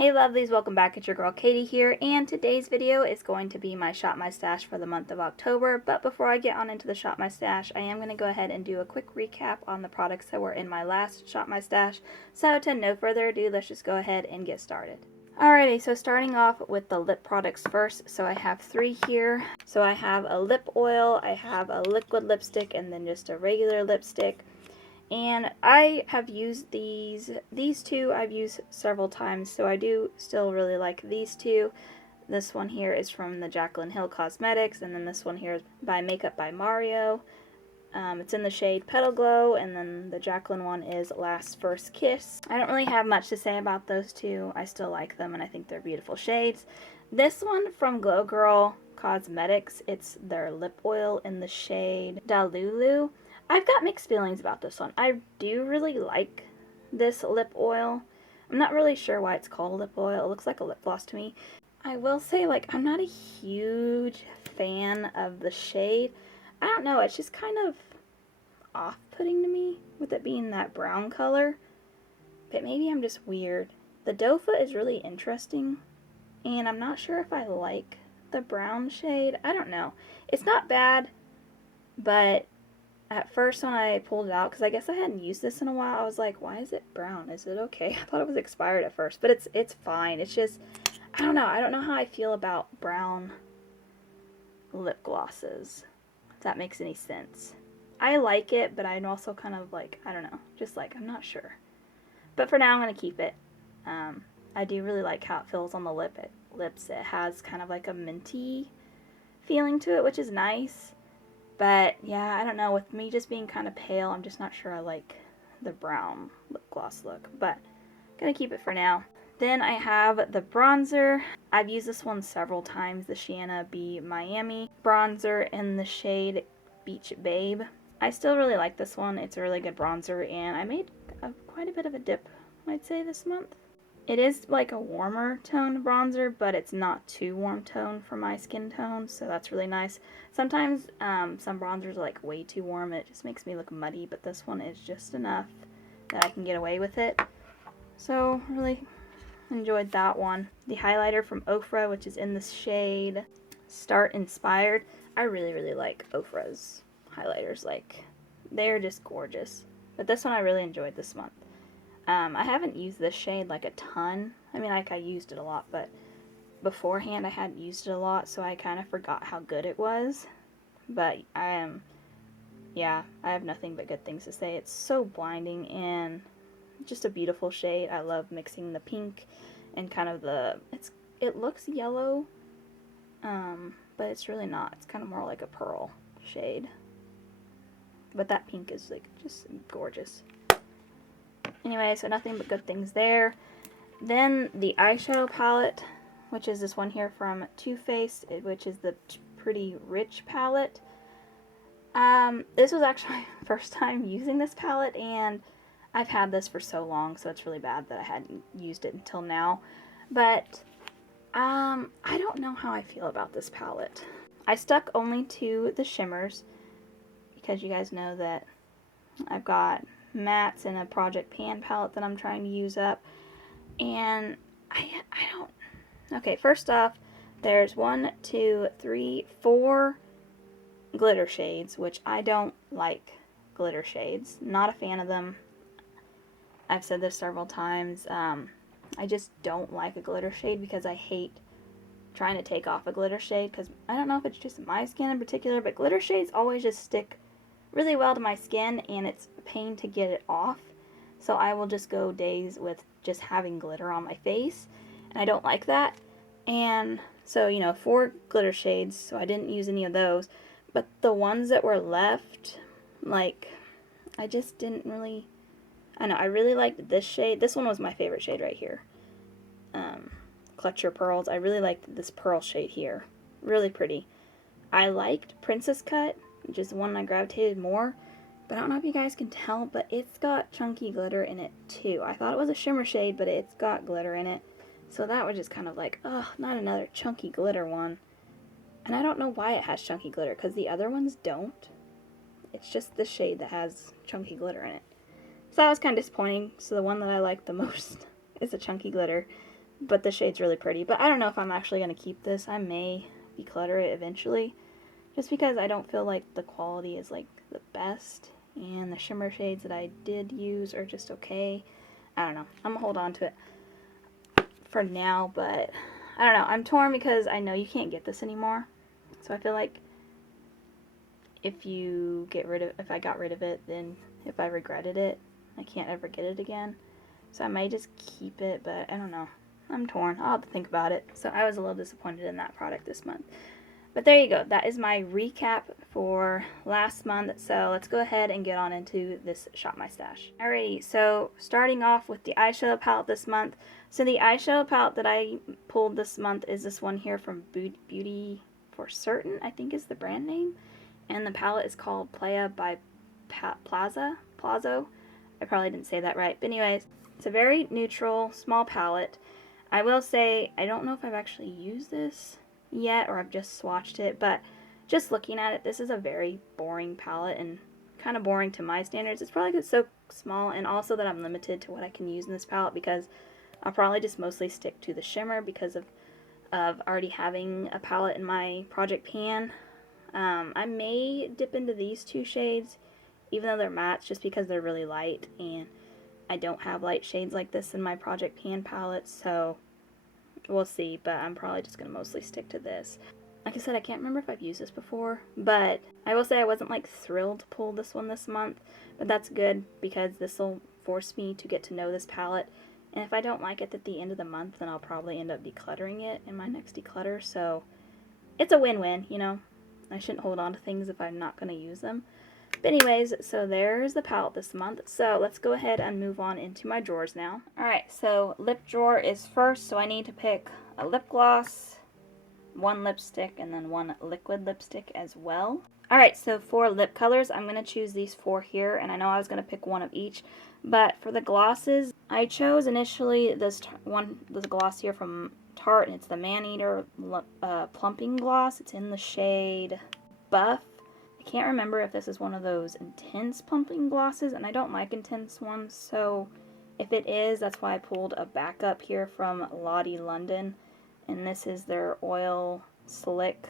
Hey lovelies, welcome back. It's your girl Katie here, and today's video is going to be my Shop My Stash for the month of October. But before I get on into the Shop My Stash, I am going to go ahead and do a quick recap on the products that were in my last Shop My Stash. So to no further ado, let's just go ahead and get started. Alrighty, so starting off with the lip products first. So I have three here. So I have a lip oil, I have a liquid lipstick, and then just a regular lipstick. And I have used these two I've used several times, so I do still really like these two. This one here is from the Jaclyn Hill Cosmetics, and then this one here is by Makeup by Mario. It's in the shade Petal Glow, and then the Jaclyn one is Last First Kiss. I don't really have much to say about those two. I still like them, and I think they're beautiful shades. This one from Glow Girl Cosmetics, it's their lip oil in the shade Dalulu. I've got mixed feelings about this one. I do really like this lip oil. I'm not really sure why it's called lip oil. It looks like a lip gloss to me. I will say, like, I'm not a huge fan of the shade. I don't know, it's just kind of off-putting to me with it being that brown color. But maybe I'm just weird. The doe foot is really interesting, and I'm not sure if I like the brown shade. I don't know. It's not bad, but at first when I pulled it out, because I guess I hadn't used this in a while, I was like, why is it brown? Is it okay? I thought it was expired at first, but it's fine. It's just, I don't know. I don't know how I feel about brown lip glosses, if that makes any sense. I like it, but I'm also kind of like, I don't know, just like, I'm not sure. But for now, I'm going to keep it. I do really like how it feels on the lips. It has kind of like a minty feeling to it, which is nice. But yeah, I don't know, with me just being kind of pale, I'm just not sure I like the brown lip gloss look, but I'm gonna keep it for now. Then I have the bronzer. I've used this one several times, the Sienna B Miami bronzer in the shade Beach Babe. I still really like this one. It's a really good bronzer, and I made quite a bit of a dip, I'd say, this month. It is like a warmer toned bronzer, but it's not too warm toned for my skin tone, so that's really nice. Sometimes some bronzers are like way too warm and it just makes me look muddy, but this one is just enough that I can get away with it. So really enjoyed that one. The highlighter from Ofra, which is in the shade Start Inspired. I really like Ofra's highlighters. Like, they're just gorgeous. But this one I really enjoyed this month. I haven't used this shade like a ton. I mean, like, I used it a lot, but beforehand I hadn't used it a lot, so I kind of forgot how good it was. But yeah, I have nothing but good things to say. It's so blinding and just a beautiful shade. I love mixing the pink and kind of it looks yellow, but it's really not. It's kind of more like a pearl shade. But that pink is like just gorgeous. Anyway, so nothing but good things there. Then the eyeshadow palette, which is this one here from Too Faced, which is the Pretty Rich palette. This was actually my first time using this palette, and I've had this for so long, so it's really bad that I hadn't used it until now. But I don't know how I feel about this palette. I stuck only to the shimmers, because you guys know that I've got mattes and a Project Pan palette that I'm trying to use up, and I don't. Okay, first off, there's 1, 2, 3, 4 glitter shades, which I don't like glitter shades. Not a fan of them. I've said this several times. I just don't like a glitter shade because I hate trying to take off a glitter shade, because I don't know if it's just my skin in particular, but glitter shades always just stick really well to my skin, and it's a pain to get it off. So I will just go days with just having glitter on my face, and I don't like that. And so, you know, 4 glitter shades, so I didn't use any of those. But the ones that were left, like, I just didn't really, I know, I really liked this shade. This one was my favorite shade right here. Clutch Your Pearls. I really liked this pearl shade here. Really pretty. I liked Princess Cut, which is the one I gravitated more, but I don't know if you guys can tell, but it's got chunky glitter in it too. I thought it was a shimmer shade, but it's got glitter in it, so that was just kind of like, ugh, not another chunky glitter one. And I don't know why it has chunky glitter, because the other ones don't. It's just this shade that has chunky glitter in it. So that was kind of disappointing. So the one that I like the most is the chunky glitter. but the shade's really pretty. But I don't know if I'm actually going to keep this. I may declutter it eventually, just because I don't feel like the quality is like the best, and the shimmer shades that I did use are just okay. I don't know. I'm gonna hold on to it for now, but I don't know. I'm torn because I know you can't get this anymore. So I feel like if I got rid of it, then if I regretted it, I can't ever get it again. So I might just keep it, but I don't know. I'm torn. I'll have to think about it. So I was a little disappointed in that product this month. But there you go. That is my recap for last month. So let's go ahead and get on into this Shop My Stash. Alrighty, so starting off with the eyeshadow palette this month. So the eyeshadow palette that I pulled this month is this one here from Beauty for Certain, I think is the brand name. And the palette is called Playa by Plazo. I probably didn't say that right. But anyways, it's a very neutral, small palette. I will say, I don't know if I've actually used this yet or I've just swatched it, but just looking at it, this is a very boring palette and kind of boring to my standards. It's probably because it's so small, and also that I'm limited to what I can use in this palette, because I'll probably just mostly stick to the shimmer because of already having a palette in my project pan. I may dip into these two shades, even though they're mattes, just because they're really light, and I don't have light shades like this in my project pan palette, so we'll see, but I'm probably just going to mostly stick to this. Like I said, I can't remember if I've used this before, but I will say I wasn't like thrilled to pull this one this month, but that's good because this will force me to get to know this palette, and if I don't like it at the end of the month, then I'll probably end up decluttering it in my next declutter, so it's a win-win, you know. I shouldn't hold on to things if I'm not going to use them. But anyways, so there's the palette this month. So let's go ahead and move on into my drawers now. Alright, so lip drawer is first, so I need to pick a lip gloss, one lipstick, and then one liquid lipstick as well. Alright, so for lip colors, I'm going to choose these four here, and I know I was going to pick one of each, but for the glosses, I chose initially this gloss here from Tarte, and it's the Maneater Plumping Gloss. It's in the shade Buff. I can't remember if this is one of those intense plumping glosses, and I don't like intense ones, so if it is, that's why I pulled a backup here from Lottie London, and this is their Oil Slick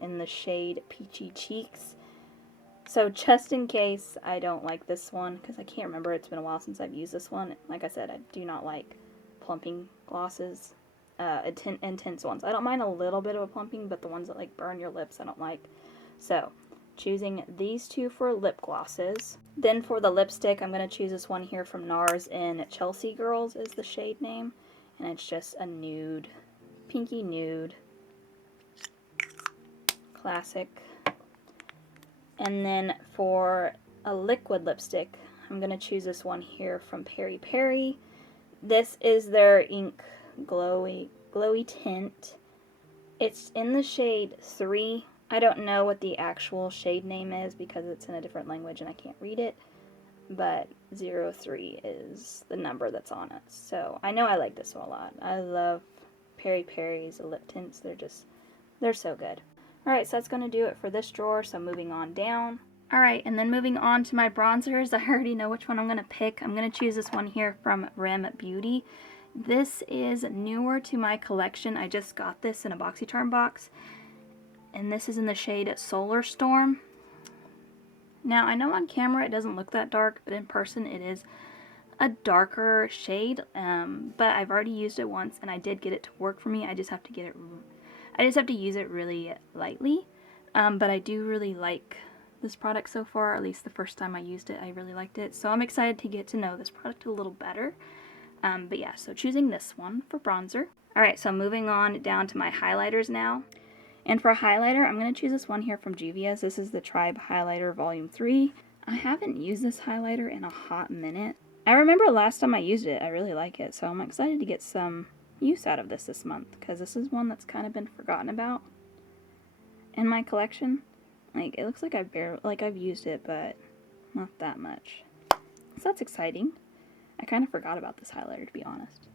in the shade Peachy Cheeks. So just in case I don't like this one, because I can't remember, it's been a while since I've used this one. Like I said, I do not like plumping glosses, intense ones. I don't mind a little bit of a plumping, but the ones that like burn your lips I don't like. So, choosing these two for lip glosses. Then for the lipstick, I'm going to choose this one here from NARS in Chelsea Girls is the shade name. And it's just a nude, pinky nude. Classic. And then for a liquid lipstick, I'm going to choose this one here from Peri Peri. This is their Ink Glowy Tint. It's in the shade 3. I don't know what the actual shade name is because it's in a different language and I can't read it, but 03 is the number that's on it. So I know I like this one a lot. I love Peri Peri's lip tints. They're so good. Alright, so that's going to do it for this drawer, so moving on down. Alright, and then moving on to my bronzers. I already know which one I'm going to pick. I'm going to choose this one here from Rem Beauty. This is newer to my collection. I just got this in a BoxyCharm box. And this is in the shade Solar Storm. Now, I know on camera it doesn't look that dark, but in person it is a darker shade. But I've already used it once, and I did get it to work for me. I just have to use it really lightly. But I do really like this product so far. At least the first time I used it, I really liked it. So I'm excited to get to know this product a little better. But yeah, so choosing this one for bronzer. Alright, so moving on down to my highlighters now. And for a highlighter, I'm going to choose this one here from Juvia's. This is the Tribe Highlighter Volume 3. I haven't used this highlighter in a hot minute. I remember last time I used it, I really like it, so I'm excited to get some use out of this month, because this is one that's kind of been forgotten about in my collection. Like, it looks like I've used it, but not that much. So that's exciting. I kind of forgot about this highlighter, to be honest.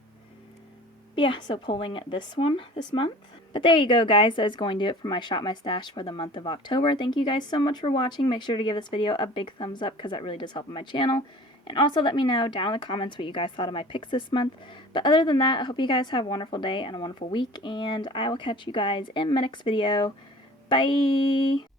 But yeah, so pulling this one this month. But there you go, guys. That is going to do it for my Shop My Stash for the month of October. Thank you guys so much for watching. Make sure to give this video a big thumbs up because that really does help my channel. And also let me know down in the comments what you guys thought of my picks this month. But other than that, I hope you guys have a wonderful day and a wonderful week, and I will catch you guys in my next video. Bye!